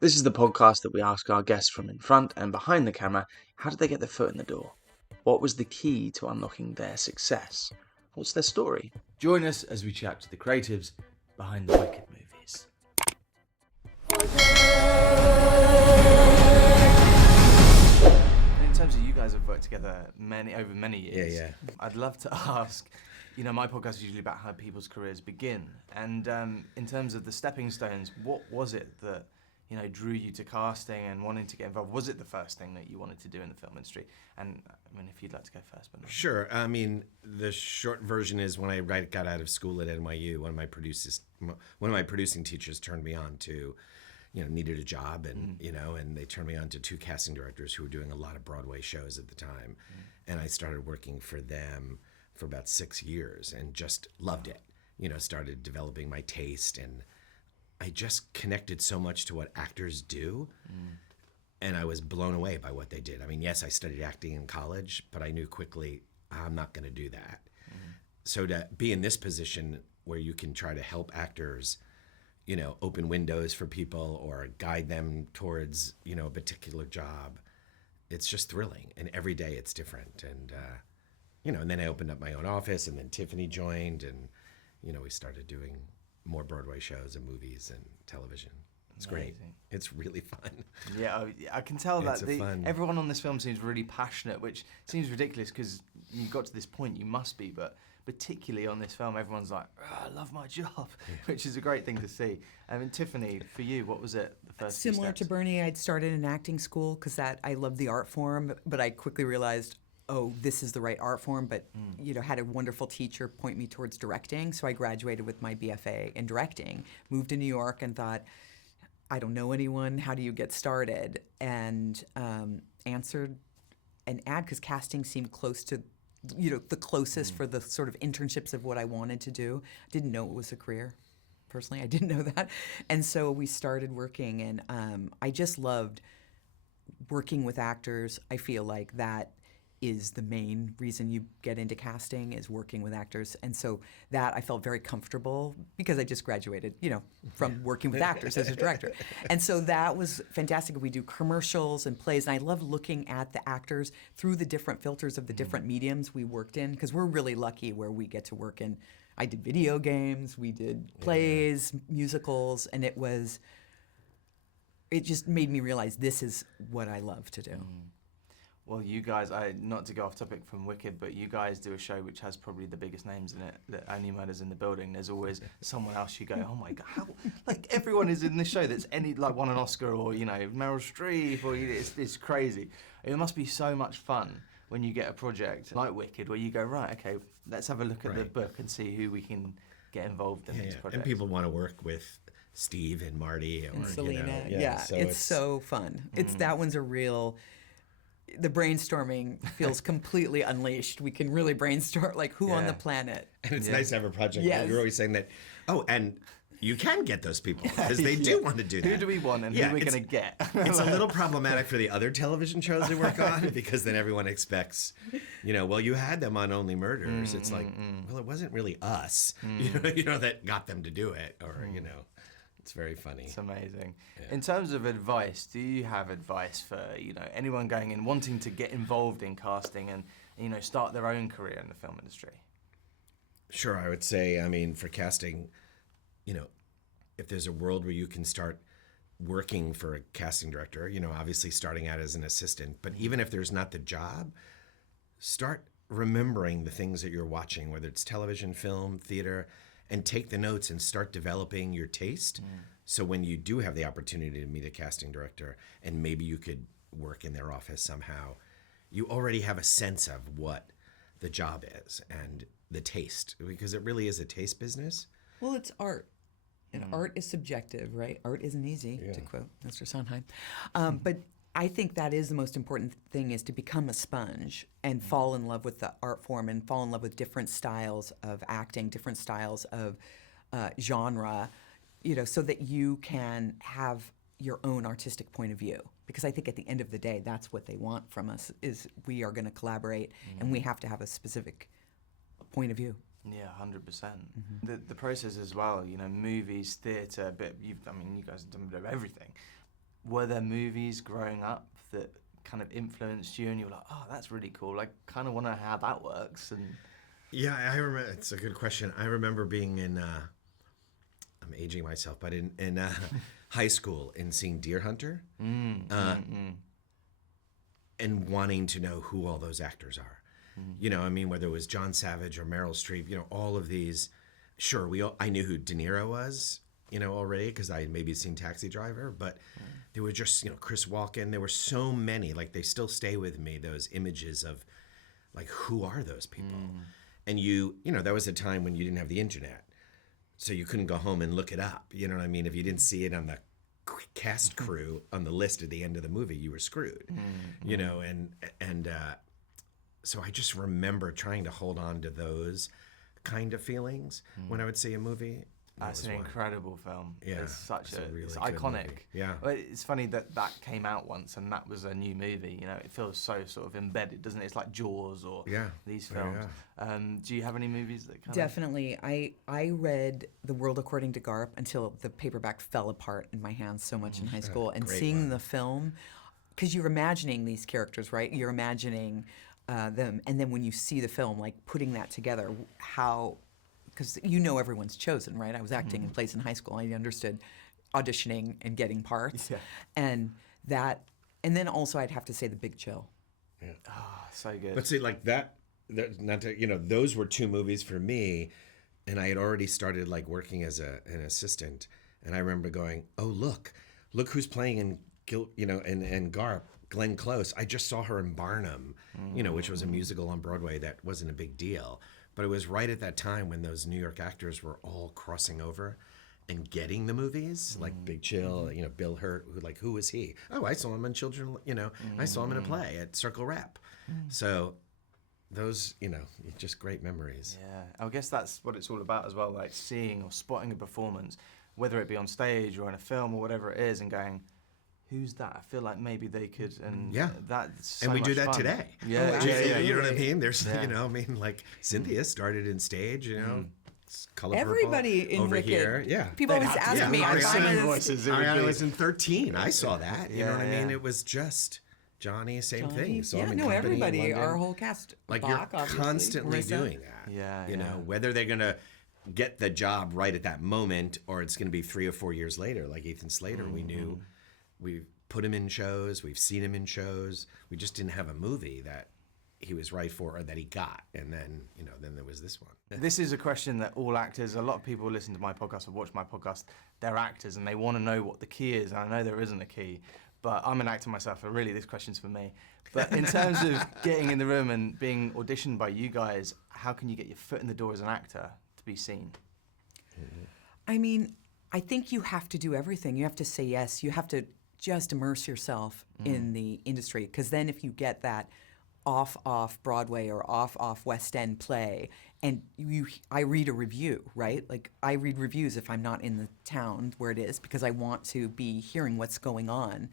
This is the podcast that we ask our guests from in front and behind the camera, how did they get their foot in the door? What was the key to unlocking their success? What's their story? Join us as we chat to the creatives behind the wicked movies. In terms of you guys have worked together over many years. Yeah. I'd love to ask, my podcast is usually about how people's careers begin. And in terms of the stepping stones, what was it that, drew you to casting and wanting to get involved? Was it the first thing that you wanted to do in the film industry? And if you'd like to go first. But Sure. The short version is when I got out of school at NYU, one of my producing teachers turned me on to, needed a job, and and they turned me on to two casting directors who were doing a lot of Broadway shows at the time, and I started working for them for about 6 years and just loved it. Started developing my taste, and I just connected so much to what actors do. And I was blown away by what they did. Yes, I studied acting in college, but I knew quickly I'm not going to do that. So to be in this position where you can try to help actors, open windows for people or guide them towards, a particular job, it's just thrilling. And every day it's different. And, and then I opened up my own office, and then Tiffany joined, and, we started doing more Broadway shows and movies and television. It's great. It's really fun. Yeah, I can tell that fun. everyone on this film seems really passionate, which seems ridiculous because you got to this point, you must be, but particularly on this film, everyone's like, I love my job, which is a great thing to see. Tiffany, for you, what was it, the first few Similar steps? to Bernie, I'd started in acting school because I loved the art form, but I quickly realized, this is the right art form, but had a wonderful teacher point me towards directing, so I graduated with my BFA in directing, moved to New York and thought, I don't know anyone, how do you get started? And answered an ad because casting seemed close to, the closest for the sort of internships of what I wanted to do. I didn't know it was a career. Personally, I didn't know that. And so we started working, and I just loved working with actors. I feel like that is the main reason you get into casting, is working with actors. And so that I felt very comfortable because I just graduated, from working with actors as a director. And so that was fantastic. We do commercials and plays, and I love looking at the actors through the different filters of the different mediums we worked in, because we're really lucky where we get to work in. I did video games, we did plays, musicals, and it just made me realize this is what I love to do. Well, you guys, not to go off topic from Wicked, but you guys do a show which has probably the biggest names in it, that Only Murders in the Building. There's always someone else you go, oh my God, how, everyone is in this show that's won an Oscar, or, Meryl Streep, or it's crazy. It must be so much fun when you get a project like Wicked where you go, right, okay, let's have a look at the book and see who we can get involved in these projects. And people want to work with Steve and Marty And Selena. So it's so fun. That one's a real... The brainstorming feels completely unleashed. We can really brainstorm, who on the planet. And it's nice to have a project where Yes. you're always saying that, and you can get those people, because they do want to do that. Who do we want, and who are we going to get? It's a little problematic for the other television shows we work on, because then everyone expects, well, you had them on Only Murders. It's like, well, it wasn't really us, that got them to do it, or, It's very funny. It's amazing. Yeah. In terms of advice, do you have advice for anyone going in wanting to get involved in casting and start their own career in the film industry? Sure, I would say, for casting, if there's a world where you can start working for a casting director, obviously starting out as an assistant, but even if there's not the job, start remembering the things that you're watching, whether it's television, film, theater, and take the notes and start developing your taste. So when you do have the opportunity to meet a casting director, and maybe you could work in their office somehow, you already have a sense of what the job is and the taste, because it really is a taste business. Well, it's art. And art is subjective, right? Art isn't easy, to quote Mr. Sondheim. But I think that is the most important thing, is to become a sponge and fall in love with the art form and fall in love with different styles of acting, different styles of genre, so that you can have your own artistic point of view. Because I think at the end of the day, that's what they want from us, is we are going to collaborate and we have to have a specific point of view. Yeah, 100%. The process as well, movies, theatre, but you guys have done a bit of everything. were there movies growing up that kind of influenced you and you were like, oh, that's really cool. I kind of want to know how that works. And Yeah, I remember. It's a good question. I remember being in. I'm aging myself, but in high school and seeing Deer Hunter, and wanting to know who all those actors are. You know, I mean, whether it was John Savage or Meryl Streep, you know, all of these. Sure, I knew who De Niro was, you know, already because I had maybe seen Taxi Driver, but there were just, you know, Chris Walken. There were so many, like they still stay with me, those images of like, who are those people? And you know, that was a time when you didn't have the internet. So you couldn't go home and look it up. You know what I mean? If you didn't see it on the cast crew on the list at the end of the movie, you were screwed. You know, and so I just remember trying to hold on to those kind of feelings when I would see a movie. That's an incredible film. Yeah, it's really it's good iconic. movie. Yeah. But it's funny that came out once and that was a new movie. You know, it feels so sort of embedded, doesn't it? It's like Jaws or these films. Do you have any movies that kind Definitely. I read The World According to Garp until the paperback fell apart in my hands so much in high school. And seeing the film, because you're imagining these characters, right? You're imagining them. And then when you see the film, like putting that together, how... Because you know everyone's chosen, right? I was acting in plays in high school. I understood auditioning and getting parts. And then also I'd have to say The Big Chill. Yeah. Oh, so good. But see, like that not to, you know, those were two movies for me, and I had already started like working as an assistant, and I remember going, oh, look who's playing in and Garp, Glenn Close. I just saw her in Barnum, you know, which was a musical on Broadway that wasn't a big deal. But it was right at that time when those New York actors were all crossing over and getting the movies, like Big Chill, you know, Bill Hurt, who was he? Oh, I saw him in Children, you know, I saw him in a play at Circle Rep. So those, you know, just great memories. Yeah, I guess that's what it's all about as well, like seeing or spotting a performance, whether it be on stage or in a film or whatever it is, and going, who's that? I feel like maybe they could, and that's so and we much do that fun. today. Yeah, you know what I mean? There's, you know, I mean, like Cynthia started in stage, you know, Color Purple Everybody in over Wicked. here. Yeah. People always ask me. Ariana voices. was in 13. I saw that. You know what I mean? It was just Johnny, same thing. So I'm in Company in everybody, London. our whole cast. Like Bach, you're obviously, constantly Marissa. doing that. You know, whether they're gonna get the job right at that moment or it's gonna be 3 or 4 years later, like Ethan Slater. We knew we put him in shows, we've seen him in shows. We just didn't have a movie that he was right for or that he got. And then, you know, then there was this one. This is a question that all actors, a lot of people listen to my podcast or watch my podcast, they're actors and they want to know what the key is. And I know there isn't a key, but I'm an actor myself, and really this question's for me. But in terms of getting in the room and being auditioned by you guys, how can you get your foot in the door as an actor to be seen? I mean, I think you have to do everything. You have to say yes. You have to just immerse yourself in the industry, because then if you get that off Broadway or off West End play, and I read a review, right? Like I read reviews if I'm not in the town where it is, because I want to be hearing what's going on.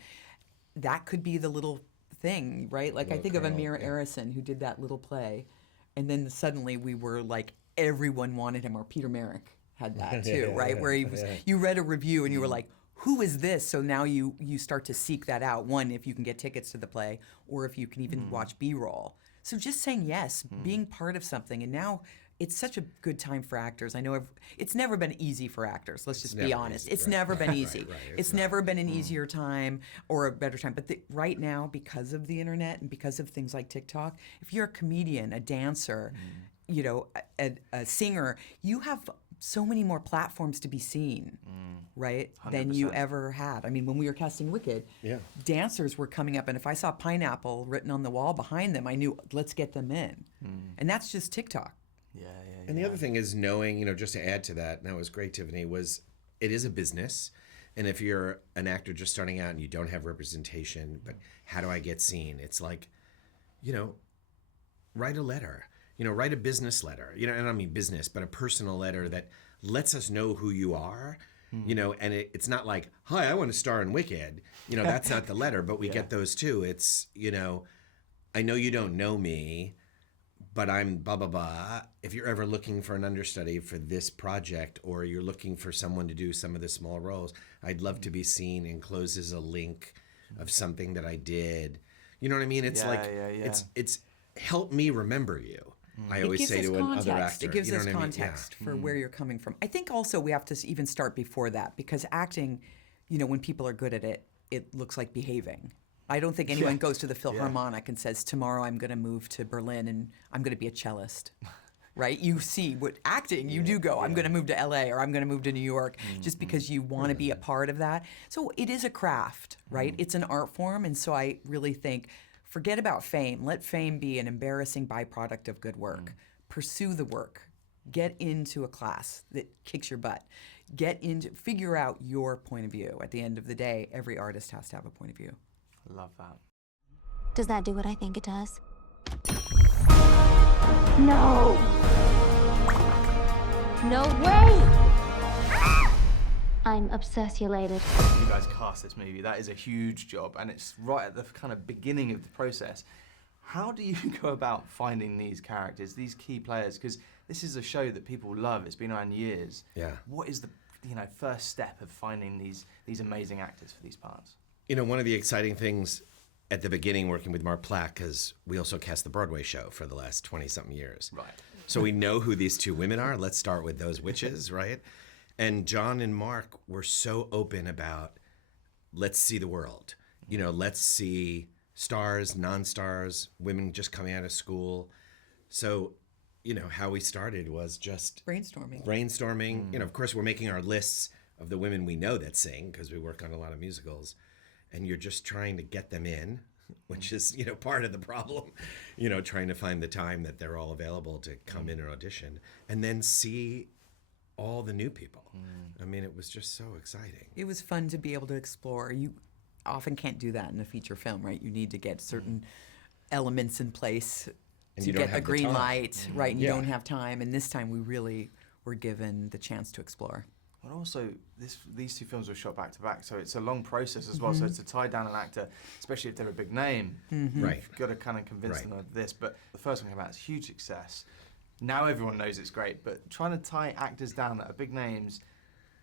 That could be the little thing, right? Like I think of Amir Arison, who did that little play, and then suddenly we were like, everyone wanted him, or Peter Merrick had that too, right? Where he was, you read a review and you were like, who is this? So now you start to seek that out. One, if you can get tickets to the play, or if you can even watch B-roll. So just saying yes, being part of something. And now it's such a good time for actors. I know it's never been easy for actors. Let's just be honest. It's never been easy. It's never been an easier time or a better time. But right now, because of the internet and because of things like TikTok, if you're a comedian, a dancer, you know, a singer, you have so many more platforms to be seen, right, 100%. Than you ever had. I mean, when we were casting Wicked, dancers were coming up, and if I saw pineapple written on the wall behind them, I knew, let's get them in. And that's just TikTok. And the other thing is knowing, you know, just to add to that, and that was great, Tiffany, was it is a business. And if you're an actor just starting out and you don't have representation, but how do I get seen? It's like, you know, write a letter. You know, write a business letter, you know, and I don't mean business, but a personal letter that lets us know who you are, you know, and it's not like, hi, I want to star in Wicked. You know, that's not the letter, but we get those too. It's, you know, I know you don't know me, but I'm blah, blah, blah. If you're ever looking for an understudy for this project, or you're looking for someone to do some of the small roles, I'd love to be seen, encloses a link of something that I did. You know what I mean? It's it's help me remember you. I always say to another actor. It gives you know us what I mean? context for where you're coming from. I think also we have to even start before that, because acting, when people are good at it, it looks like behaving. I don't think anyone goes to the Philharmonic and says, tomorrow I'm going to move to Berlin and I'm going to be a cellist. Right? You see what acting, you do go, I'm going to move to LA or I'm going to move to New York, just because you want to be a part of that. So it is a craft, right? It's an art form. And so I really think, forget about fame. Let fame be an embarrassing byproduct of good work. Pursue the work. Get into a class that kicks your butt. Figure out your point of view. At the end of the day, every artist has to have a point of view. Love that. Does that do what I think it does? No! No way! I'm obsessulated. You guys cast this movie. That is a huge job, and it's right at the kind of beginning of the process. How do you go about finding these characters, these key players? Because this is a show that people love. It's been around years. Yeah. What is the first step of finding these amazing actors for these parts? One of the exciting things at the beginning working with Mark Platt, because we also cast the Broadway show for the last 20-something years. Right. So we know who these two women are. Let's start with those witches, right? And John and Mark were so open about, let's see the world. Let's see stars, non-stars, women just coming out of school. So, how we started was just brainstorming. Of course, we're making our lists of the women we know that sing, because we work on a lot of musicals. And you're just trying to get them in, which is, part of the problem, trying to find the time that they're all available to come in and audition, and then see all the new people. I mean, it was just so exciting. It was fun to be able to explore. You often can't do that in a feature film, right? You need to get certain elements in place to get the green light, right? And you don't have time. And this time we really were given the chance to explore. And also, these two films were shot back to back, so it's a long process as well. So to tie down an actor, especially if they're a big name, Right. you've got to kind of convince them of this. But the first one came out, it's a huge success. Now everyone knows it's great, but trying to tie actors down that are big names,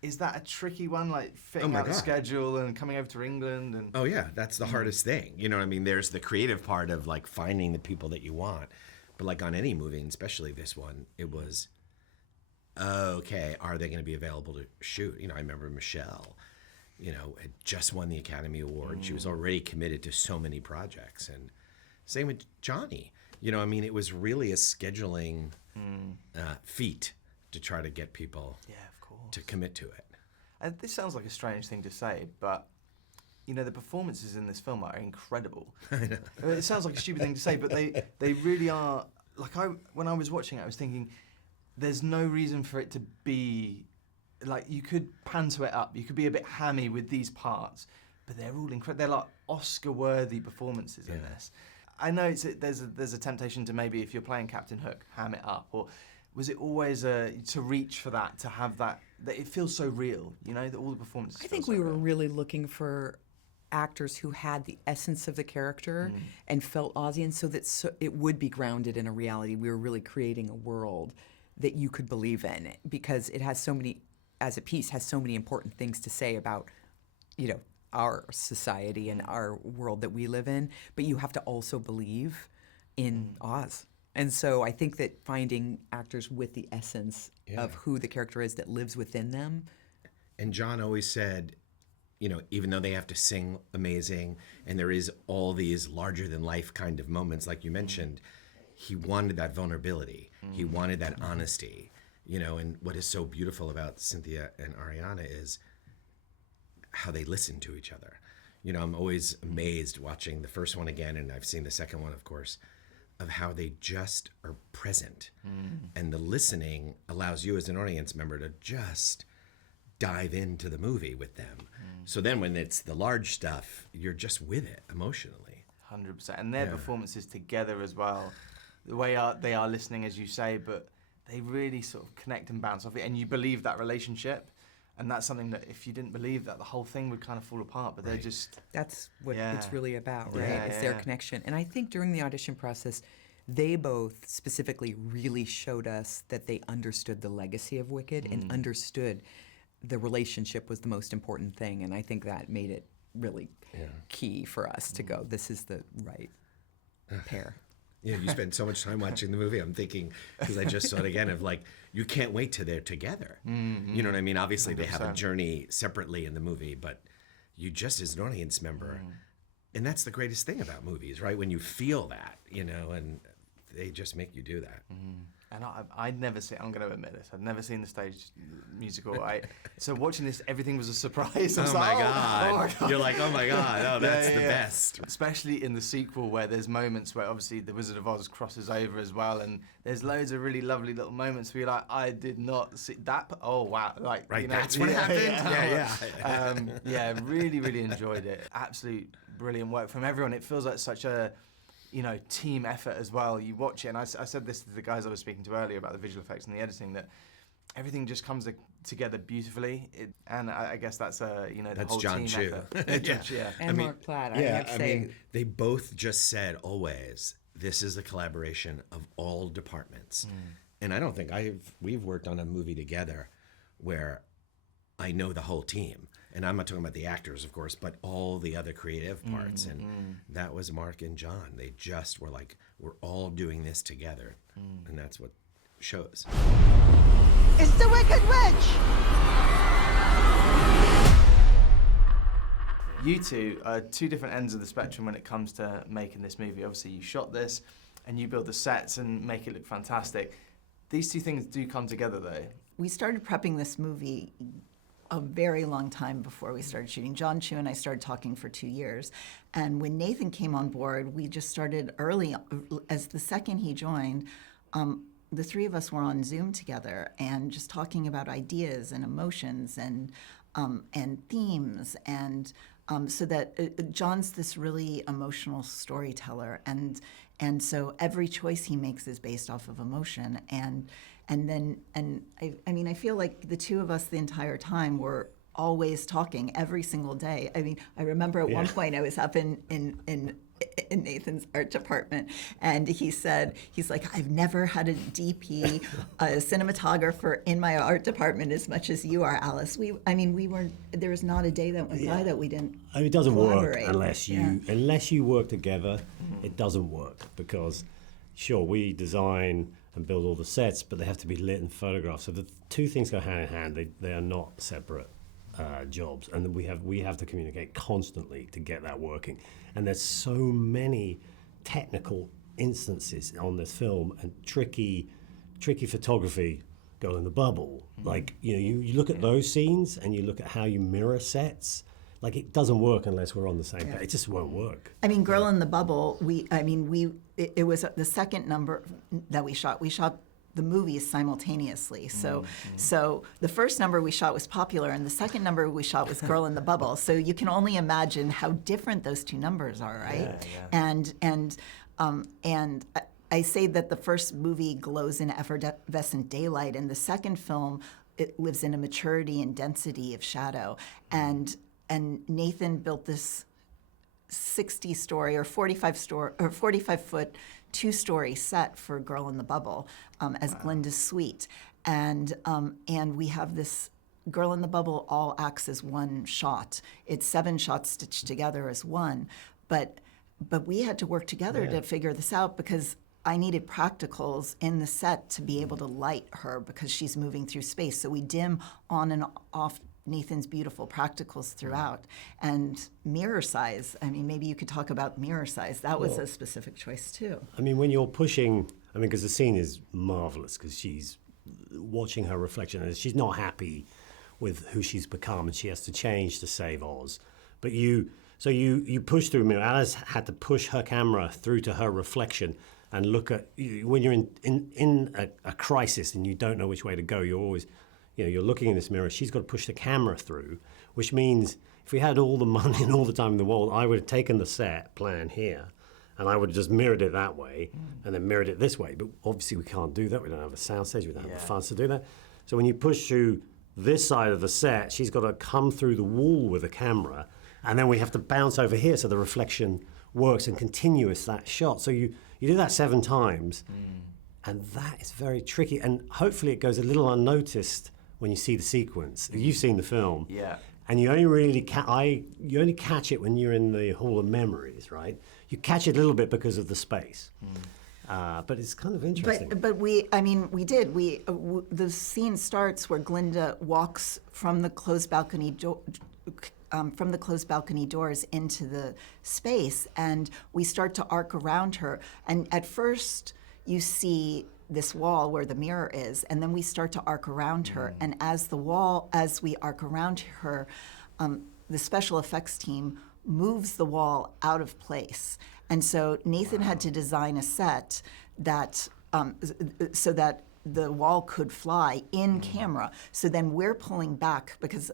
is that a tricky one? Like fitting out the schedule and coming over to England? And oh yeah, that's the hardest thing. You know what I mean? There's the creative part of like finding the people that you want, but like on any movie, and especially this one, it was, okay, are they going to be available to shoot? I remember Michelle, had just won the Academy Award. She was already committed to so many projects. And same with Johnny. It was really a scheduling feat to try to get people to commit to it. And this sounds like a strange thing to say, but the performances in this film are incredible. I know. It sounds like a stupid thing to say, but they really are. Like when I was watching it, I was thinking, there's no reason for it to be, like, you could panto it up, you could be a bit hammy with these parts, but they're all incredible. They're like Oscar-worthy performances in this. I know there's a temptation to maybe, if you're playing Captain Hook, ham it up, or was it always to reach for that, to have that it feels so real, that all the performances I think we were really looking for actors who had the essence of the character and felt Aussie, and so that it would be grounded in a reality. We were really creating a world that you could believe in, because it has so many, as a piece, has so many important things to say about, our society and our world that we live in, but you have to also believe in Oz. And so I think that finding actors with the essence of who the character is that lives within them. And John always said, even though they have to sing amazing and there is all these larger than life kind of moments, like you mentioned, he wanted that vulnerability. He wanted that honesty, and what is so beautiful about Cynthia and Ariana is how they listen to each other. I'm always amazed watching the first one again, and I've seen the second one, of course, of how they just are present. And the listening allows you as an audience member to just dive into the movie with them. So then when it's the large stuff, you're just with it emotionally. 100%. And their performances together as well. The way they are listening, as you say, but they really sort of connect and bounce off it, and you believe that relationship. And that's something that if you didn't believe that, the whole thing would kind of fall apart. But they're just... That's what it's really about, right? It's their connection. And I think during the audition process, they both specifically really showed us that they understood the legacy of Wicked and understood the relationship was the most important thing. And I think that made it really key for us to go, this is the right pair. You spend so much time watching the movie. I'm thinking, because I just saw it again, of like, you can't wait till they're together. You know what I mean? Obviously, they have a journey separately in the movie, but you just, as an audience member, and that's the greatest thing about movies, right? When you feel that, and they just make you do that. And I'd never seen, I'm going to admit this, I'd never seen the stage musical. So watching this, everything was a surprise. Oh my God. You're like, oh my God, oh, that's the best. Especially in the sequel where there's moments where obviously the Wizard of Oz crosses over as well, and there's loads of really lovely little moments where you're like, I did not see that, oh wow. Like, right, that's what happened? Yeah, really, really enjoyed it. Absolute brilliant work from everyone. It feels like such a team effort as well. You watch it, and I said this to the guys I was speaking to earlier about the visual effects and the editing, that everything just comes together beautifully. And I guess that's the that's whole John team Chu. effort. And Mark Platt, I have to say. They both just said always, this is a collaboration of all departments. And I don't think we've worked on a movie together where I know the whole team. And I'm not talking about the actors, of course, but all the other creative parts. And that was Mark and John. They just were like, we're all doing this together. And that's what shows. It's the Wicked Witch! You two are two different ends of the spectrum when it comes to making this movie. Obviously, you shot this, and you build the sets and make it look fantastic. These two things do come together, though. We started prepping this movie a very long time before we started shooting. John Chu and I started talking for 2 years. And when Nathan came on board, we just started early. As the second he joined, the three of us were on Zoom together and just talking about ideas and emotions and themes. And so that John's this really emotional storyteller. And so every choice he makes is based off of emotion. I feel like the two of us the entire time were always talking every single day. I mean, I remember at one point I was up in Nathan's art department, and he's like, I've never had a DP, a cinematographer in my art department as much as you are, Alice. There was not a day that went by that we didn't it doesn't work collaborate. unless you work together. It doesn't work because, sure, we design and build all the sets, but they have to be lit and photographed. So the two things go hand in hand. They are not separate jobs, and we have to communicate constantly to get that working. And there's so many technical instances on this film and tricky photography. Girl in the Bubble, like you look at those scenes and you look at how you mirror sets. Like, it doesn't work unless we're on the same page. It just won't work. I mean, Girl in the Bubble, it was the second number that we shot. We shot the movies simultaneously. So the first number we shot was Popular, and the second number we shot was Girl in the Bubble. So you can only imagine how different those two numbers are, right? And I say that the first movie glows in effervescent daylight, and the second film, it lives in a maturity and density of shadow. And Nathan built this 60-story or 45-foot two-story set for Girl in the Bubble as Glinda's suite, and we have this Girl in the Bubble all acts as one shot. It's 7 shots stitched together as one, but we had to work together to figure this out because I needed practicals in the set to be able to light her because she's moving through space. So we dim on and off Nathan's beautiful practicals throughout. And mirror size, I mean, maybe you could talk about mirror size. That was a specific choice too. I mean, when you're pushing, because the scene is marvelous because she's watching her reflection and she's not happy with who she's become and she has to change to save Oz. But you push through mirror. Alice had to push her camera through to her reflection and look at, when you're in a crisis and you don't know which way to go, you're always, you're looking in this mirror. She's got to push the camera through, which means if we had all the money and all the time in the world, I would have taken the set plan here and I would have just mirrored it that way and then mirrored it this way. But obviously we can't do that. We don't have a sound stage. We don't have the funds to do that. So when you push through this side of the set, she's got to come through the wall with a camera, and then we have to bounce over here so the reflection works and continuous that shot. So you You do that 7 times, and that is very tricky. And hopefully it goes a little unnoticed when you see the sequence. You've seen the film. Yeah. And you only really you only catch it when you're in the Hall of Memories, right? You catch it a little bit because of the space. But it's kind of interesting. But we did. The scene starts where Glinda walks from the closed balcony doors into the space, and we start to arc around her. And at first, you see this wall where the mirror is, and then we start to arc around her. And as we arc around her, the special effects team moves the wall out of place. And so Nathan had to design a set that so that the wall could fly in camera. So then we're pulling back because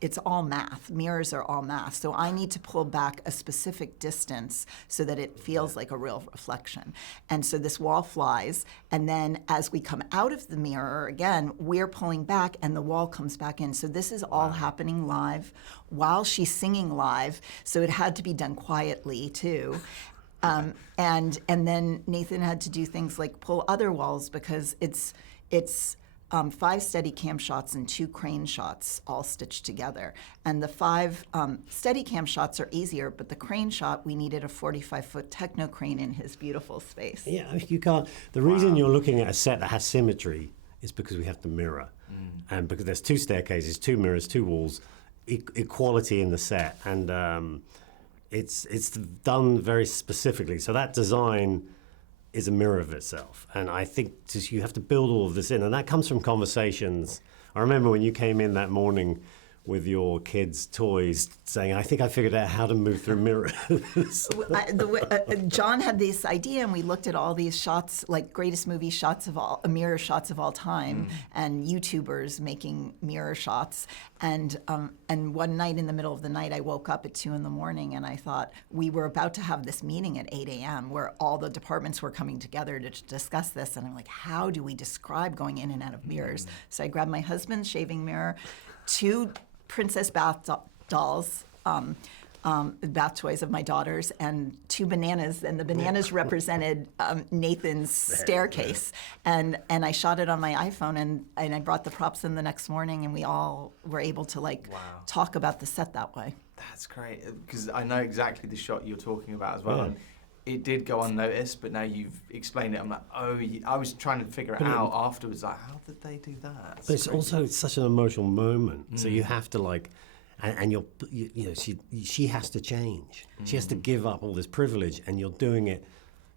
it's all math. Mirrors are all math. So I need to pull back a specific distance so that it feels like a real reflection. And so this wall flies, and then as we come out of the mirror again, we're pulling back and the wall comes back in. So this is all happening live while she's singing live. So it had to be done quietly too. And then Nathan had to do things like pull other walls because it's 5 Steadicam shots and 2 crane shots all stitched together. And the 5 Steadicam shots are easier, but the crane shot, we needed a 45-foot techno crane in his beautiful space. Yeah, you can't. The reason you're looking at a set that has symmetry is because we have to mirror. And because there's 2 staircases, 2 mirrors, 2 walls, equality in the set. And it's done very specifically. So that design is a mirror of itself. And I think you have to build all of this in. And that comes from conversations. I remember when you came in that morning with your kids' toys saying, I think I figured out how to move through mirrors. John had this idea, and we looked at all these shots, like greatest movie shots of all, mirror shots of all time, and YouTubers making mirror shots. And one night in the middle of the night, I woke up at 2 a.m, and I thought we were about to have this meeting at 8 a.m. where all the departments were coming together to discuss this. And I'm like, how do we describe going in and out of mirrors? So I grabbed my husband's shaving mirror, 2 princess bath dolls, bath toys of my daughters, and 2 bananas, and the bananas represented Nathan's staircase. And I shot it on my iPhone, and I brought the props in the next morning, and we all were able to talk about the set that way. That's great, because I know exactly the shot you're talking about as well. And it did go unnoticed, but now you've explained it. I'm like, I was trying to figure it out afterwards. Like, how did they do that? But it's also such an emotional moment. So you have to and she has to change. She has to give up all this privilege, and you're doing it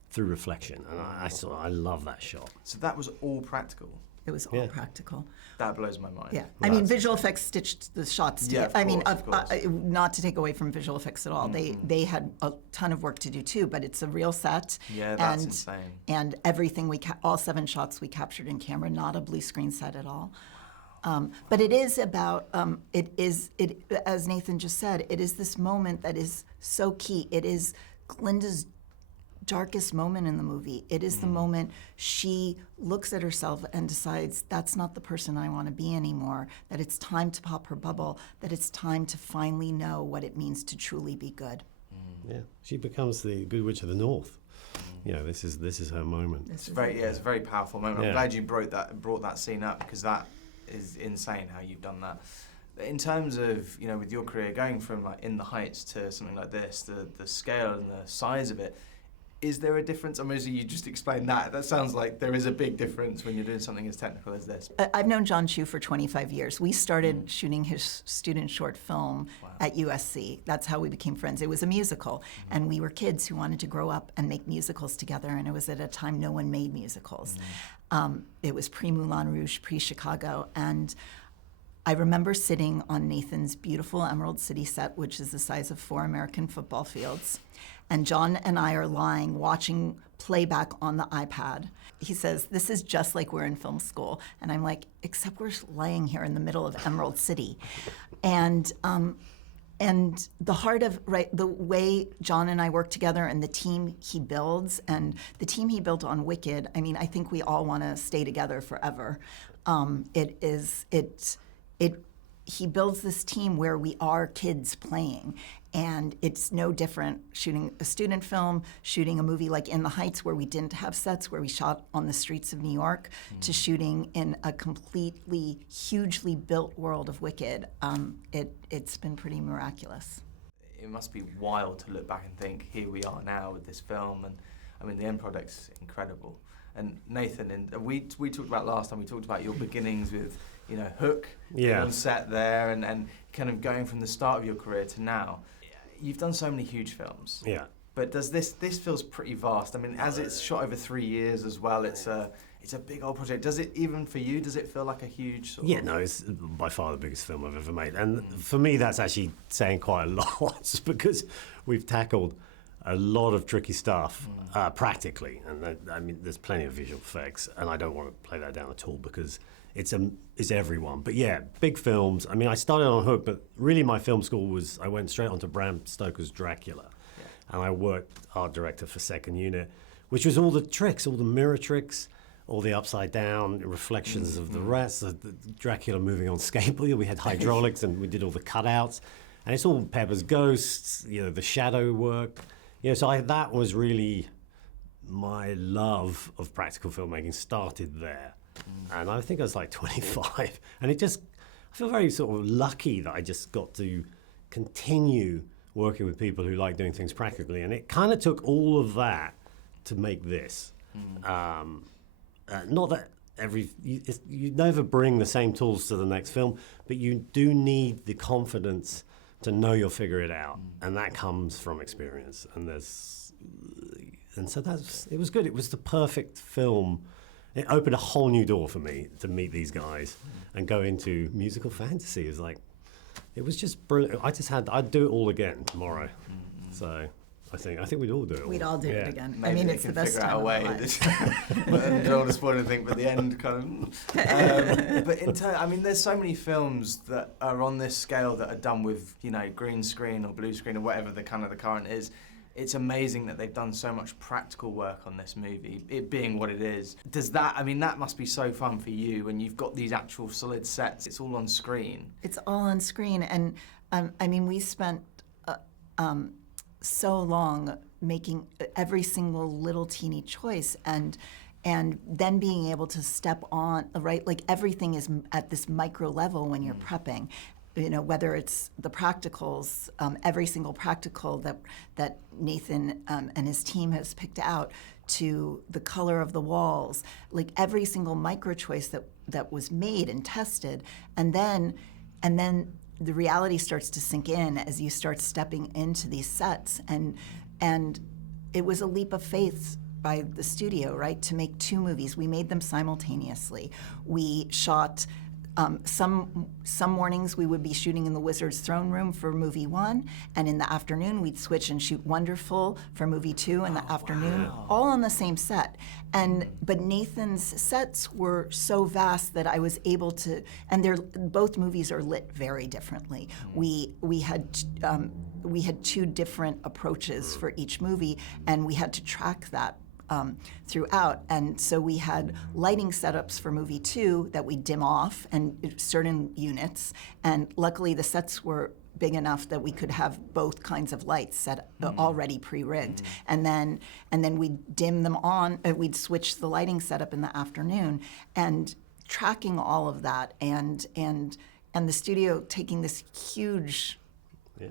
through reflection. And I love that shot. So that was all practical. It was all practical. That blows my mind. Yeah, I mean, visual effects stitched the shots together. Of course. Not to take away from visual effects at all. They had a ton of work to do too, but it's a real set. Yeah, that's insane. And everything all 7 shots we captured in camera, not a blue screen set at all. But it is about as Nathan just said, it is this moment that is so key. It is Glinda's darkest moment in the movie. It is the moment she looks at herself and decides that's not the person I want to be anymore, that it's time to pop her bubble, that it's time to finally know what it means to truly be good. Yeah, she becomes the Good Witch of the North. This is her moment. It's a very powerful moment. I'm glad you brought that scene up, because that is insane how you've done that. In terms of, with your career, going from In the Heights to something like this, the scale and the size of it, is there a difference? Obviously, you just explained that. That sounds like there is a big difference when you're doing something as technical as this. I've known John Chu for 25 years. We started shooting his student short film at USC. That's how we became friends. It was a musical, and we were kids who wanted to grow up and make musicals together, and it was at a time no one made musicals. It was pre-Moulin Rouge, pre-Chicago, and I remember sitting on Nathan's beautiful Emerald City set, which is the size of 4 American football fields. And John and I are lying, watching playback on the iPad. He says, this is just like we're in film school. And I'm like, except we're laying here in the middle of Emerald City. And the heart of, the way John and I work together, and the team he builds, and the team he built on Wicked, I mean, I think we all want to stay together forever. he builds this team where we are kids playing. And it's no different shooting a student film, shooting a movie like In the Heights where we didn't have sets, where we shot on the streets of New York, to shooting in a completely, hugely built world of Wicked. It's been pretty miraculous. It must be wild to look back and think, here we are now with this film, and I mean the end product's incredible. And Nathan, and we talked about last time, we talked about your beginnings with, you know, Hook on set there, and kind of going from the start of your career to now. You've done so many huge films. Yeah. But does this feels pretty vast? I mean, as it's shot over 3 years as well, it's a big old project. Does it, even for you, does it feel like a huge sort Yeah, of... no, it's by far the biggest film I've ever made. And for me, that's actually saying quite a lot because we've tackled a lot of tricky stuff practically. And I mean, there's plenty of visual effects, and I don't want to play that down at all because it's everyone. But yeah, big films. I mean, I started on Hook, but really my film school was, I went straight onto Bram Stoker's Dracula. And I worked art director for second unit, which was all the tricks, all the mirror tricks, all the upside down reflections of the rest, the Dracula moving on skateboard. We had hydraulics and we did all the cutouts. And it's all Pepper's ghosts, you know, the shadow work. You know, so that was really my love of practical filmmaking started there. And I think I was like 25. And it just, I feel very sort of lucky that I just got to continue working with people who like doing things practically. And it kind of took all of that to make this. Not that you never bring the same tools to the next film, but you do need the confidence to know you'll figure it out. And that comes from experience. And so it was good. It was the perfect film. It opened a whole new door for me to meet these guys and go into musical fantasy. It was just brilliant. I'd do it all again tomorrow. So I think we'd all do it. We'd all do it again. Maybe I mean, they it's can the best figure time out a way. of our lives. I don't want to spoil anything, but the end kind of. But I mean, there's so many films that are on this scale that are done with, you know, green screen or blue screen or whatever the current is. It's amazing that they've done so much practical work on this movie, it being what it is. That must be so fun for you when you've got these actual solid sets, it's all on screen. It's all on screen, and I mean, we spent so long making every single little teeny choice, and then being able to step on, right, like everything is at this micro level when you're prepping. You know, whether it's the practicals, every single practical that Nathan and his team has picked out, to the color of the walls, like every single micro choice that was made and tested, and then the reality starts to sink in as you start stepping into these sets, and it was a leap of faith by the studio, right, to make 2 movies. We made them simultaneously. We shot. Some mornings we would be shooting in the Wizard's throne room for movie 1, and in the afternoon we'd switch and shoot Wonderful for movie 2 in the afternoon, all on the same set. But Nathan's sets were so vast that I was able to, and both movies are lit very differently. We had 2 different approaches for each movie, and we had to track that throughout. And so we had lighting setups for movie 2 that we dim off and certain units. And luckily the sets were big enough that we could have both kinds of lights set already pre-rigged. And then we'd dim them on, we'd switch the lighting setup in the afternoon, and tracking all of that, and the studio taking this huge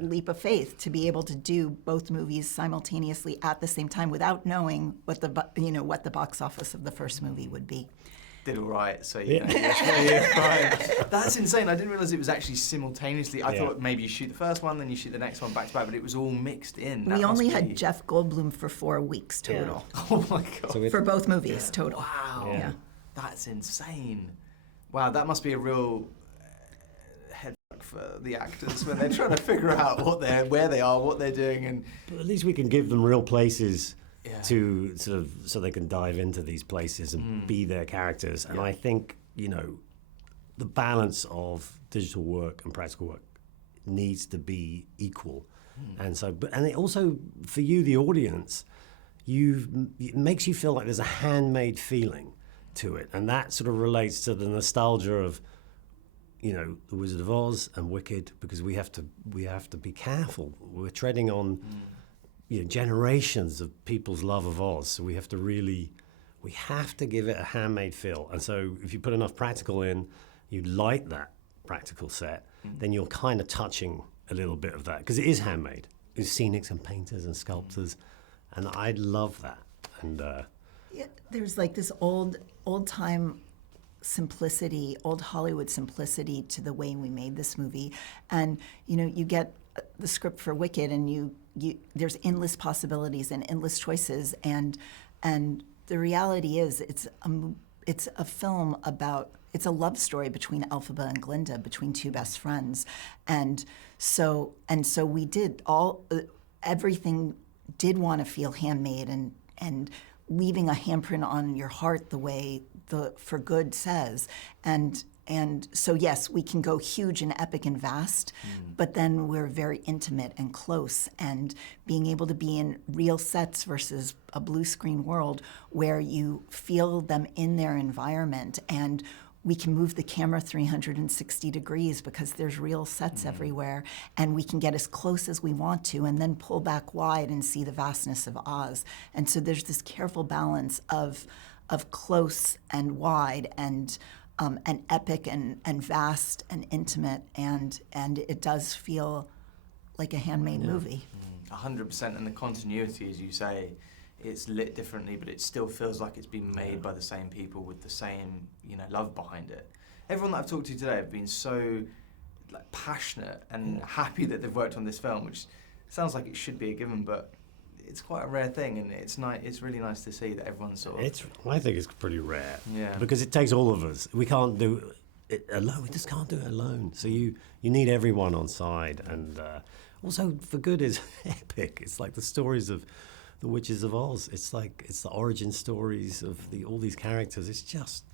leap of faith to be able to do both movies simultaneously at the same time without knowing what the box office of the first movie would be. Did all right, so you know, you're fine. That's insane. I didn't realize it was actually simultaneously. I thought maybe you shoot the first one, then you shoot the next one back to back, but it was all mixed in. We only had Jeff Goldblum for 4 weeks total. Oh my god! So for both movies total. Wow, Yeah. That's insane. Wow, that must be a real head fuck for the actors when they're trying to figure out where they are, what they're doing, and. But at least we can give them real places to sort of, so they can dive into these places and be their characters. And I think, you know, the balance of digital work and practical work needs to be equal. And so, and it also, for you, the audience, it makes you feel like there's a handmade feeling to it. And that sort of relates to the nostalgia of you know, The Wizard of Oz and Wicked, because we have to be careful. We're treading on you know, generations of people's love of Oz, so we have to give it a handmade feel. And so if you put enough practical in, you light that practical set, then you're kind of touching a little bit of that, because it is handmade. It's scenics and painters and sculptors, and I love that. And there's like this old-time simplicity, old Hollywood simplicity to the way we made this movie. And you know, you get the script for Wicked, and you there's endless possibilities and endless choices. And the reality is, it's a film about, it's a love story between Elphaba and Glinda, between two best friends. And so we did everything did want to feel handmade and leaving a handprint on your heart the way the For Good says. And so yes, we can go huge and epic and vast, but then we're very intimate and close, and being able to be in real sets versus a blue screen world where you feel them in their environment, and we can move the camera 360 degrees because there's real sets everywhere, and we can get as close as we want to and then pull back wide and see the vastness of Oz. And so there's this careful balance of close and wide and epic and vast and intimate, and it does feel like a handmade movie. 100%, and the continuity, as you say, it's lit differently, but it still feels like it's been made by the same people with the same, you know, love behind it. Everyone that I've talked to today have been so like passionate and happy that they've worked on this film, which sounds like it should be a given, but it's quite a rare thing, and it's nice. It's really nice to see that everyone's sort of. I think it's pretty rare. Yeah. Because it takes all of us. We can't do it alone. We just can't do it alone. So you need everyone on side, and also For Good is epic. It's like the stories of the Witches of Oz. It's the origin stories of all these characters. It's just,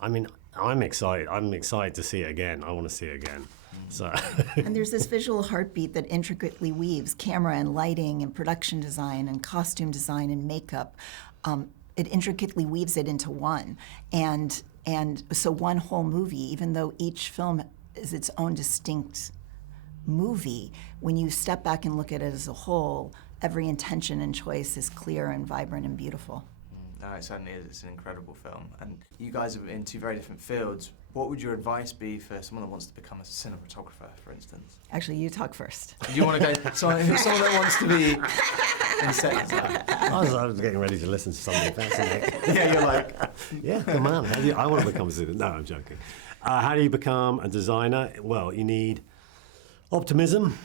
I mean, I'm excited. I'm excited to see it again. I want to see it again. So. And there's this visual heartbeat that intricately weaves camera and lighting and production design and costume design and makeup. It intricately weaves it into one. And so one whole movie, even though each film is its own distinct movie, when you step back and look at it as a whole, every intention and choice is clear and vibrant and beautiful. No, it certainly is. It's an incredible film. And you guys are in two very different fields. What would your advice be for someone that wants to become a cinematographer, for instance? Actually, you talk first. Do you want to go, someone that wants to be in set? I was getting ready to listen to something fascinating. Yeah, you're like... Yeah, come on. I want to become a cinematographer. No, I'm joking. How do you become a designer? Well, you need optimism,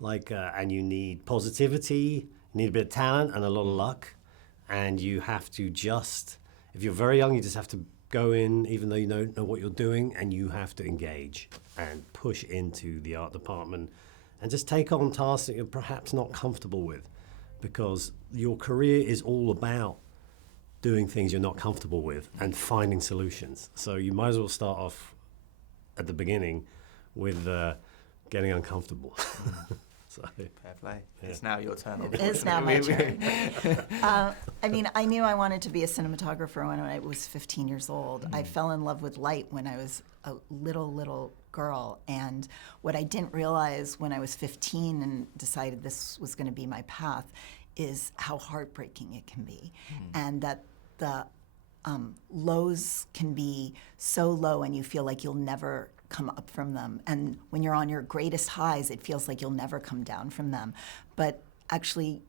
and you need positivity, you need a bit of talent and a lot of luck, and you have to if you're very young, you just have to go in, even though you don't know what you're doing, and you have to engage and push into the art department and just take on tasks that you're perhaps not comfortable with, because your career is all about doing things you're not comfortable with and finding solutions. So you might as well start off at the beginning with getting uncomfortable. So, fair play. Yeah. It's now your turn. It is now my turn. I mean, I knew I wanted to be a cinematographer when I was 15 years old. I fell in love with light when I was a little girl. And what I didn't realize when I was 15 and decided this was going to be my path is how heartbreaking it can be. And that the lows can be so low and you feel like you'll never come up from them. And when you're on your greatest highs, it feels like you'll never come down from them. But actually,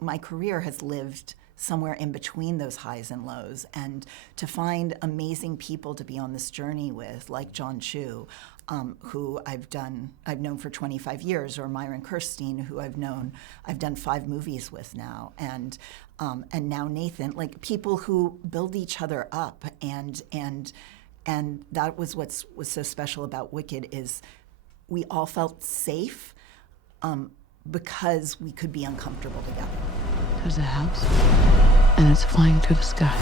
my career has lived somewhere in between those highs and lows. And to find amazing people to be on this journey with, like John Chu, who I've known for 25 years, or Myron Kerstein, who I've done 5 movies with now, and now Nathan, like people who build each other up, and that was what was so special about Wicked, is we all felt safe because we could be uncomfortable together. There's a house, and it's flying through the sky.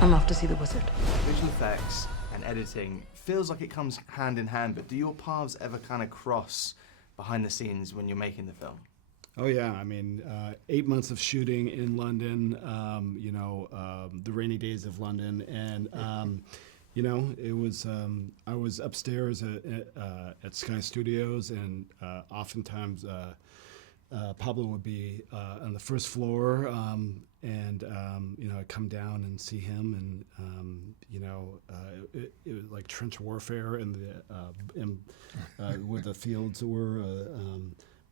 I'm off to see the wizard. Visual effects and editing feels like it comes hand in hand, but do your paths ever kind of cross behind the scenes when you're making the film? Oh yeah, I mean, 8 months of shooting in London, the rainy days of London, and it was. I was upstairs at Sky Studios, and oftentimes Pablo would be on the first floor, and I'd come down and see him, and it was like trench warfare, and where the fields were.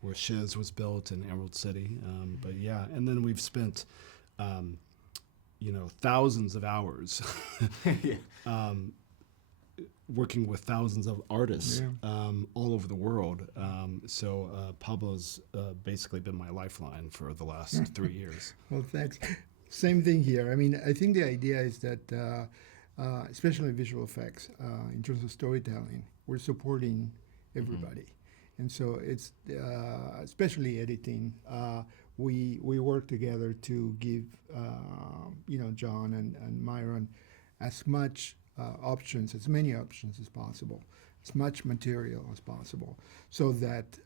Where Shiz was built in Emerald City. But yeah, and then we've spent, thousands of hours working with thousands of artists all over the world. So Pablo's basically been my lifeline for the last 3 years. Well, thanks. Same thing here. I mean, I think the idea is that, especially visual effects, in terms of storytelling, we're supporting everybody. And so it's, especially editing, we work together to give, John and Myron as much options, as many options as possible, as much material as possible, so that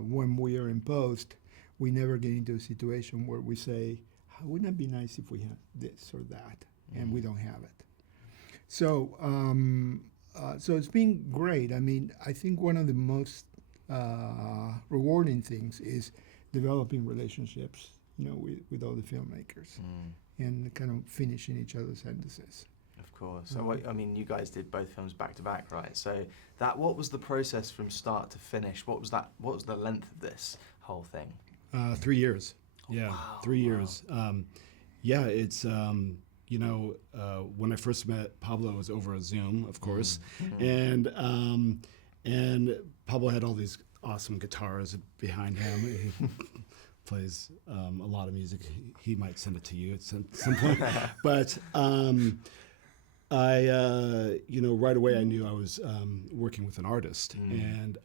when we are in post, we never get into a situation where we say, wouldn't it be nice if we had this or that, and we don't have it. So, so it's been great. I mean, I think one of the most rewarding things is developing relationships, with all the filmmakers and kind of finishing each other's sentences. Of course. So, I mean, you guys did both films back to back, right? So what was the process from start to finish? What was the length of this whole thing? 3 years. Oh, Yeah, wow, 3 years. It's, when I first met Pablo, it was over a Zoom, of course. And Pablo had all these awesome guitars behind him. He plays a lot of music. He might send it to you at some point. But right away I knew I was working with an artist, and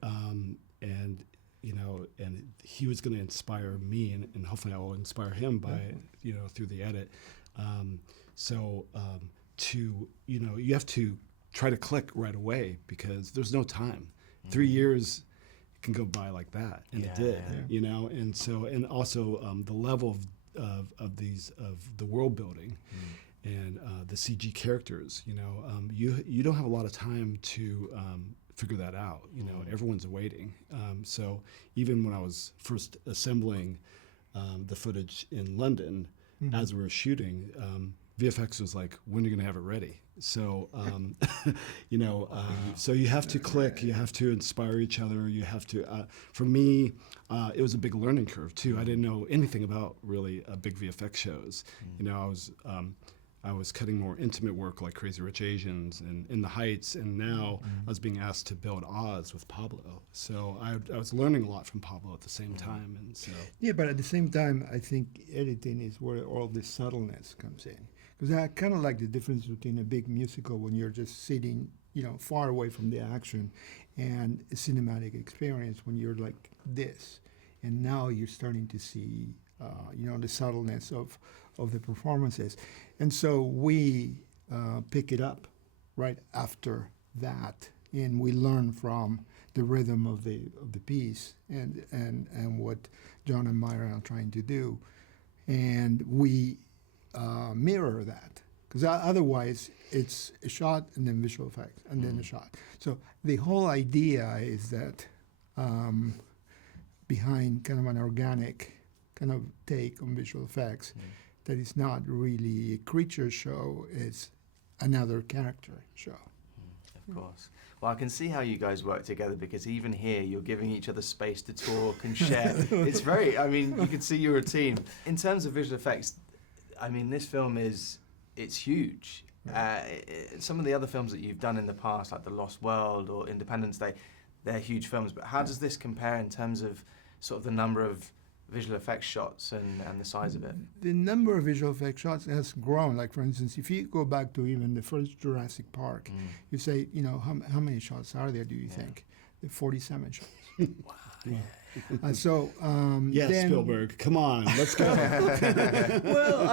he was going to inspire me, and hopefully I will inspire him by through the edit. You have to try to click right away because there's no time. 3 years can go by like that, and it did, and so, and also the level of the world building and the CG characters, you don't have a lot of time to figure that out. Everyone's waiting. So even when I was first assembling the footage in London, as we were shooting, VFX was like, when are you going to have it ready? So, so you have to click, you have to inspire each other, you have to, for me, it was a big learning curve too. I didn't know anything about really big VFX shows. I was cutting more intimate work like Crazy Rich Asians and In the Heights, and now I was being asked to build Oz with Pablo. So I was learning a lot from Pablo at the same time. And so. Yeah, but at the same time, I think editing is where all this subtleness comes in. Because I kind of like the difference between a big musical when you're just sitting, far away from the action, and a cinematic experience when you're like this. And now you're starting to see, the subtleness of the performances. And so we pick it up right after that, and we learn from the rhythm of the piece and what John and Myron are trying to do. And we mirror that, because otherwise it's a shot and then visual effects and then a shot. So the whole idea is that behind kind of an organic kind of take on visual effects, that it's not really a creature show, it's another character show. Of course. Well, I can see how you guys work together, because even here you're giving each other space to talk and share. It's very, you can see you're a team. In terms of visual effects, this film it's huge. Some of the other films that you've done in the past, like The Lost World or Independence Day, they're huge films. But how does this compare in terms of sort of the number of visual effects shots and the size of it? The number of visual effects shots has grown. Like, for instance, if you go back to even the first Jurassic Park, you say, how many shots are there, do you think? There are 47 shots. Wow. Yeah. Yes, Spielberg, come on, let's go. Well,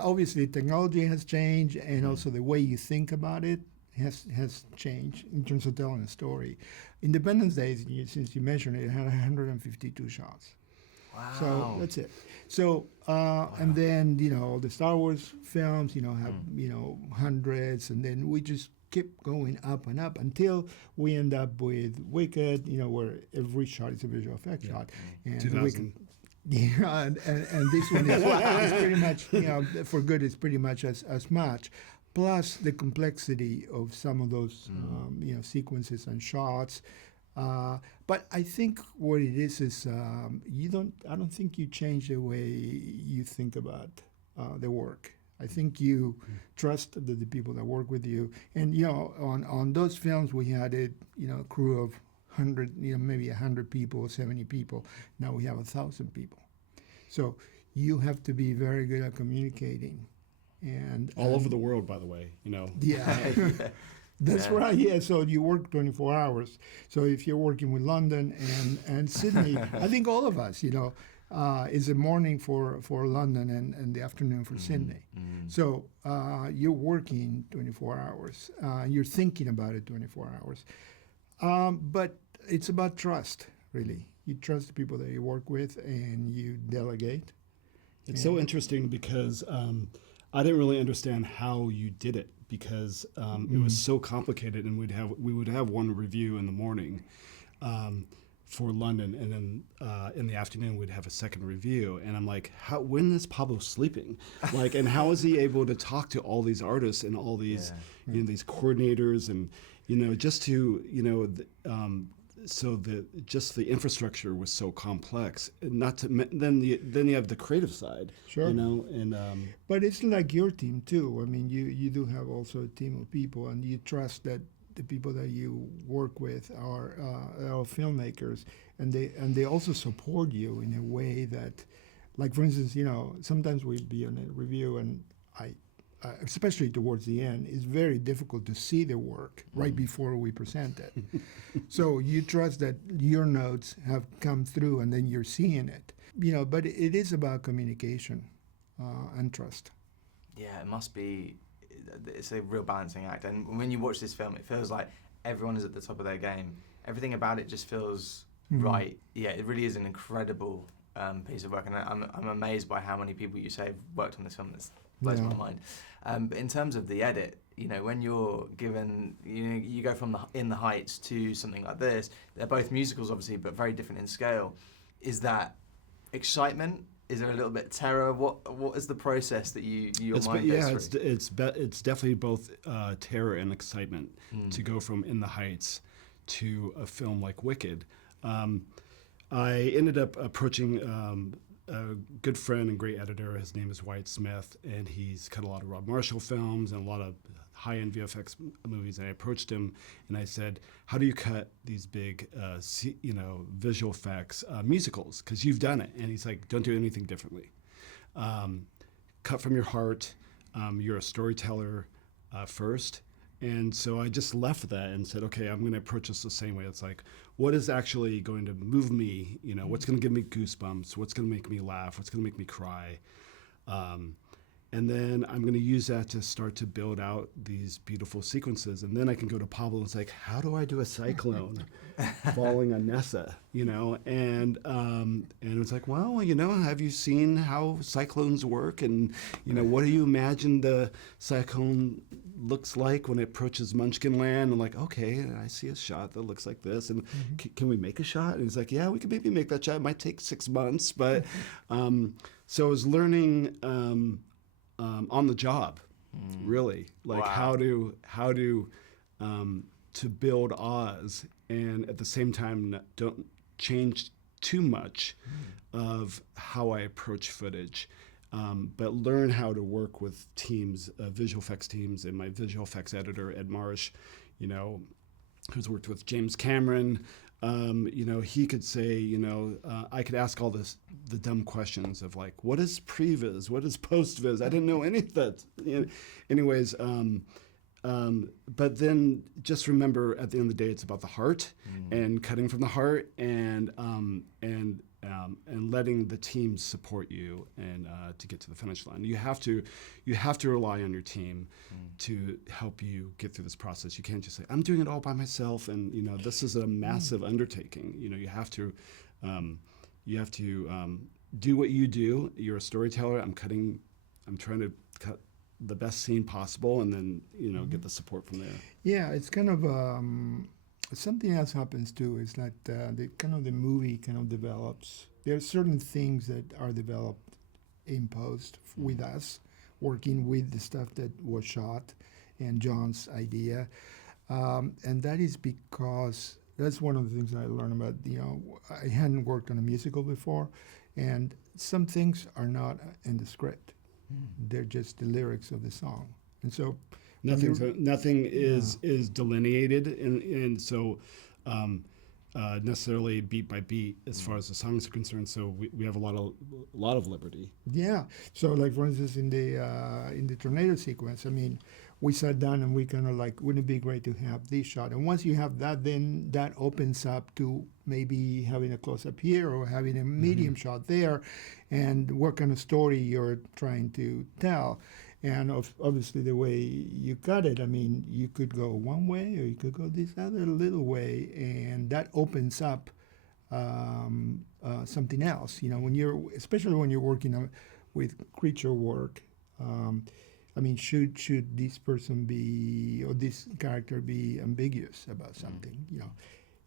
obviously technology has changed, and also the way you think about it has changed in terms of telling a story. Independence Day, since you mentioned it, had 152 shots. Wow. So that's it. So and then the Star Wars films have hundreds, and then we just keep going up and up until we end up with Wicked, where every shot is a visual effect shot, and 2000. Yeah, and this one is pretty much, for good, it's pretty much as much. Plus the complexity of some of those, sequences and shots. But I think what it is I don't think you change the way you think about the work. I think you trust the people that work with you. And, on those films, we had a crew of 100, maybe 100 people, 70 people. Now we have 1,000 people. So you have to be very good at communicating. And All over the world, by the way, Yeah. That's right. Yeah. So you work 24 hours. So if you're working with London and Sydney, I think all of us, is the morning for London and the afternoon for Sydney. So you're working 24 hours. You're thinking about it 24 hours. But it's about trust, really. You trust the people that you work with, and you delegate. It's so interesting because I didn't really understand how you did it, because it was so complicated, and we would have one review in the morning for London, and then in the afternoon we'd have a second review, and I'm like, when is Pablo sleeping? Like, and how is he able to talk to all these artists and all these these coordinators, and just to so the infrastructure was so complex. Not to then you have the creative side, Sure. and But it's like your team too. I mean, you do have also a team of people, and you trust that the people that you work with are filmmakers, and they also support you in a way that, like, for instance, sometimes we'd be on a review, and especially towards the end, it's very difficult to see the work right before we present it. So you trust that your notes have come through, and then you're seeing it. But it is about communication and trust. Yeah, it must be. It's a real balancing act. And when you watch this film, it feels like everyone is at the top of their game. Everything about it just feels right. Yeah, it really is an incredible piece of work, and I'm amazed by how many people you say have worked on this film. That blows my mind. But in terms of the edit, when you're given, you go from In the Heights to something like this. They're both musicals, obviously, but very different in scale. Is that excitement? Is there a little bit of terror? What is the process that your mind goes through? It's definitely both terror and excitement to go from In the Heights to a film like Wicked. I ended up approaching a good friend and great editor. His name is Wyatt Smith, and he's cut a lot of Rob Marshall films and a lot of high-end VFX movies. And I approached him and I said, "How do you cut these big, visual effects musicals? Because you've done it." And he's like, "Don't do anything differently. Cut from your heart. You're a storyteller first." And so I just left that and said, okay, I'm going to approach this the same way. It's like, what is actually going to move me? What's going to give me goosebumps? What's going to make me laugh? What's going to make me cry? And then I'm going to use that to start to build out these beautiful sequences. And then I can go to Pablo and it's like, how do I do a cyclone falling on Nessa? And it's like, well, have you seen how cyclones work? And, what do you imagine the cyclone looks like when it approaches Munchkin Land? I'm like, okay, I see a shot that looks like this. And can we make a shot? And he's like, yeah, we could maybe make that shot. It might take 6 months. But so I was learning on the job, really, like how to build Oz, and at the same time don't change too much of how I approach footage, but learn how to work with teams, visual effects teams, and my visual effects editor Ed Marsh, who's worked with James Cameron. He could say, I could ask all the dumb questions of like, what is previs? What is post-vis? I didn't know any of that. Anyways, but then just remember at the end of the day, it's about the heart and cutting from the heart and letting the team support you and to get to the finish line. You have to rely on your team to help you get through this process. You can't just say, I'm doing it all by myself, and this is a massive undertaking. You have to you have to do what you do. You're a storyteller. I'm trying to cut the best scene possible, and then get the support from there. Yeah, it's kind of something else happens too. Is that the movie kind of develops. There are certain things that are developed in post with us, working with the stuff that was shot, and John's idea, and that is because that's one of the things I learned about. I hadn't worked on a musical before, and some things are not in the script. They're just the lyrics of the song, and so nothing is delineated, and so necessarily beat by beat as far as the songs are concerned. So we have a lot of liberty. Yeah. So like for instance in the tornado sequence, I mean, we sat down and we kind of like, wouldn't it be great to have this shot? And once you have that, then that opens up to maybe having a close-up here or having a medium shot there, and what kind of story you're trying to tell. And obviously the way you cut it, I mean, you could go one way or you could go this other little way, and that opens up something else. Especially when you're working with creature work. I mean, should this person be, or this character be ambiguous about something,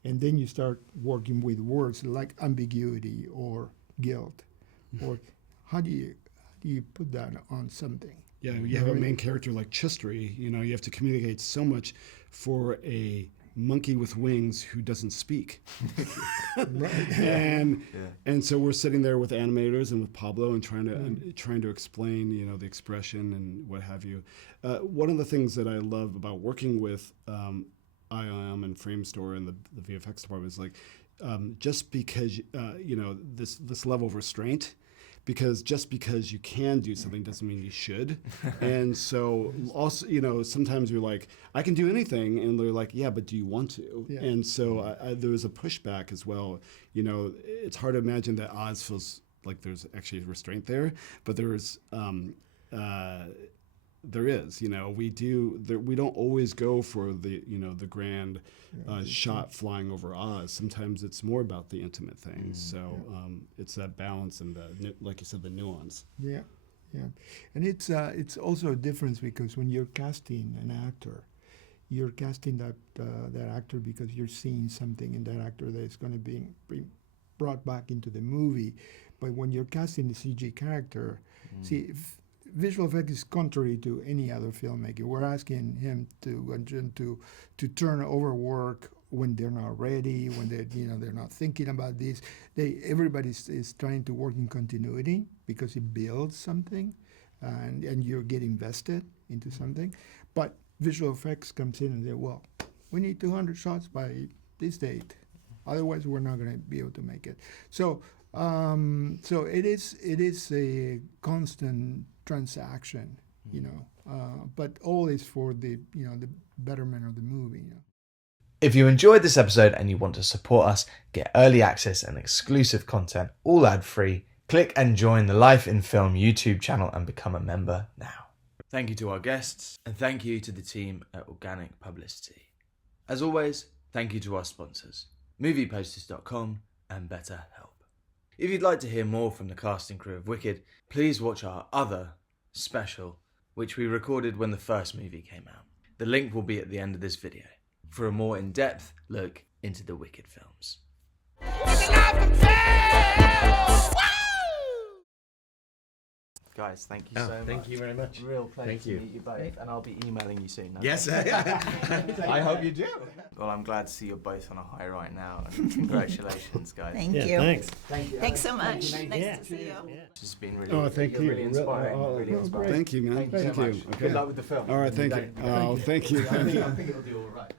And then you start working with words like ambiguity or guilt, or how do you put that on something? Yeah, you have a main character like Chistry, you have to communicate so much for a monkey with wings who doesn't speak. And so we're sitting there with animators and with Pablo and trying to explain, the expression and what have you. One of the things that I love about working with IM and Frame Store and the VFX department is like, just because this level of restraint. Because just because you can do something doesn't mean you should. And so also, sometimes you're like, I can do anything. And they're like, yeah, but do you want to? Yeah. And so there was a pushback as well. It's hard to imagine that Oz feels like there's actually a restraint there, but there is, we don't always go for the grand shot flying over Oz. Sometimes it's more about the intimate things. So it's that balance and like you said, the nuance. Yeah, and it's also a difference because when you're casting an actor, you're casting that actor because you're seeing something in that actor that is going to be brought back into the movie. But when you're casting the CG character, visual effect is contrary to any other filmmaker. We're asking him to turn over work when they're not ready, when they're not thinking about this. Everybody is trying to work in continuity because it builds something, and you get invested into something. But visual effects comes in and say, well, we need 200 shots by this date, otherwise we're not going to be able to make it. So it is a constant transaction, but all is for the betterment of the movie. If you enjoyed this episode and you want to support us, get early access and exclusive content, all ad-free, click and join the Life in Film YouTube channel and become a member now. Thank you to our guests, and thank you to the team at Organic Publicity. As always, thank you to our sponsors, movieposters.com and BetterHelp. If you'd like to hear more from the cast and crew of Wicked, please watch our other special, which we recorded when the first movie came out. The link will be at the end of this video for a more in-depth look into the Wicked films. Guys, thank you so much. Thank you very much. Real pleasure Thank to you. meet you both, and I'll be emailing you soon. Yes, I hope you do. Well, I'm glad to see you're both on a high right now, and congratulations, guys. Thank you. Thanks. Thank you. Thanks so much. Thank you, Nice to see you. It's just been really, Thank you. really inspiring. Really inspiring. Thank you, man. Thank you so much. Okay. Good luck with the film. All right, thank you. Oh, thank you. I think it'll do all right.